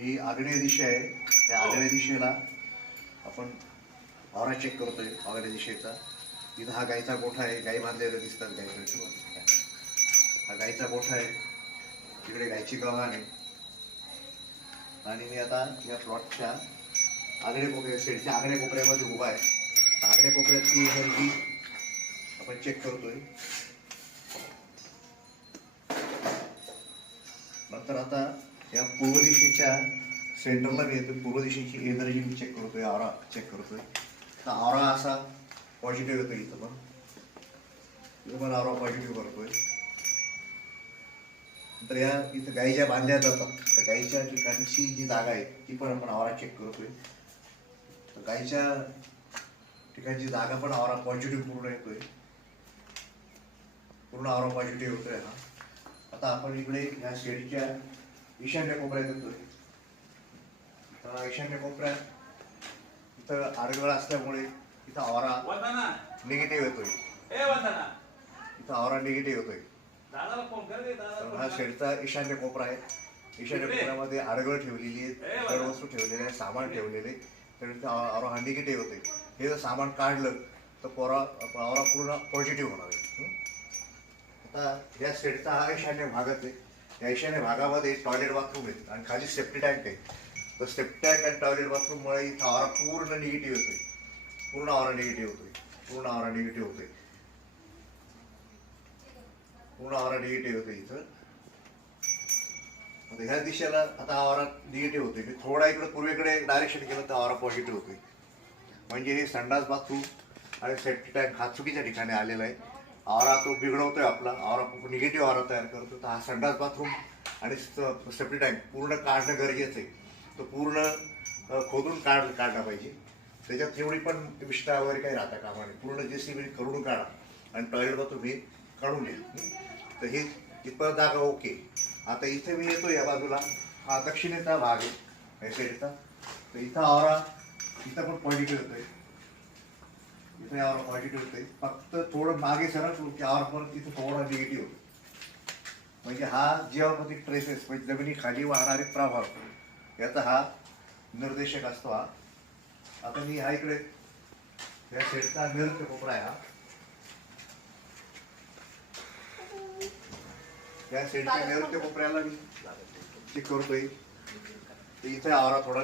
ही आग्नेय दिशा आहे. त्या आग्नेय दिशेला आपण आवरा चेक करतोय. आग्नेय दिशेचा इथं हा गाईचा गोठा आहे. गाई बांधलेलं दिसतात गाईकडे. हा गाईचा गोठा आहे. तिकडे गाईची गव्हाण आहे. आणि मी आता या प्लॉटच्या आग्नेय कोपऱ्या सेटच्या आग्नेय कोपऱ्यामध्ये उभा आहे. आग्नेय कोपऱ्यातली एनर्जी आपण चेक करतोय. नंतर आता या पूर्व दिशेच्या सेंटरला मी येतो. पूर्व दिशेची एनर्जी मी चेक करतोय. ऑरा चेक करतोय. तर ऑरा असा पॉझिटिव्ह येतो. इथं पण ऑरा पॉझिटिव्ह करतोय. नंतर या इथं गाई ज्या बांधल्या जातात त्या गाईच्या ठिकाणची जी जागा आहे ती पण आपण ऑरा चेक करतोय. तर गाईच्या ठिकाणची जागा पण ऑरा पॉझिटिव्ह पूर्ण येतोय. पूर्ण ऑरा पॉझिटिव्ह होतोय हा. आता आपण इकडे या शेडच्या ईशान्य कोपऱ्यात येतोय. तर ईशान्य कोपऱ्यात इथं आडगळ असल्यामुळे इथं ऑरा निगेटिव्ह येतोय. इथं ऑरा निगेटिव्ह येतोय. तर हा शेडचा ईशान्य कोपरा आहे. ईशान्य कोपऱ्यामध्ये आडगळ ठेवलेली आहे, जड वस्तू ठेवलेले आहे, सामान ठेवलेले, तर इथं ऑरा हा निगेटिव्ह होते. हे जर सामान काढलं तर ऑरा पूर्ण पॉझिटिव्ह होणार आहे. आता या शेडचा हा ईशान्य भागच आहे. या ईशान्य भागामध्ये टॉयलेट बाथरूम आहे आणि खाली सेफ्टी टँक आहे. तर सेफ्टी टँक आणि टॉयलेट बाथरूममुळे इथं ऑरा पूर्ण निगेटिव्ह होतोय. पूर्ण ऑरा निगेटिव्ह होतोय. पूर्ण ऑरा निगेटिव्ह होतोय. पूर्ण ऑरा निगेटिव्ह होते इथं. आता ह्या दिशेला आता ऑरा निगेटिव्ह होते. मी थोडा इकडे पूर्वेकडे डायरेक्शन केलं तर ऑरा पॉझिटिव्ह होते. म्हणजे हे संडास बाथरूम आणि सेफ्टी टँक हा चुकीच्या ठिकाणी आलेला आहे. ऑरा तो बिघडवतोय आपला. ऑरा निगेटिव्ह ऑरा तयार करतो. तर हा संडास बाथरूम आणि सेफ्टी टँक पूर्ण काढणं गरजेचं आहे. तो पूर्ण खोदून काढला पाहिजे. त्याच्यात एवढी पण विष्ठा वगैरे काही राहता कामा नये. पूर्ण JCB करून काढा आणि टॉयलेट बाथरूम हे काढून घ्या. तर हे इथं जागा ओके. आता इथे मी येतो या बाजूला. हा दक्षिणेचा भाग आहे या साईडचा. तर इथं ऑरा इथं पण पॉझिटिव्ह येतोय. इथे ऑरा पॉझिटिव्ह होते. फक्त थोडं मागे सरकलो की ऑरा परत इथं थोडा निगेटिव्ह होतो. म्हणजे हा जिओपॅथिक ट्रेसेस म्हणजे जमिनीखाली वाहणारे प्रभाव याचा हा निर्देशक असतो. हा आता मी हा इकडे या सेटचा नैऋत्य कोपरा आहे. हा या सेटच्या नैऋत्य कोपऱ्याला मी चेक करतोय. इथे ऑरा थोडा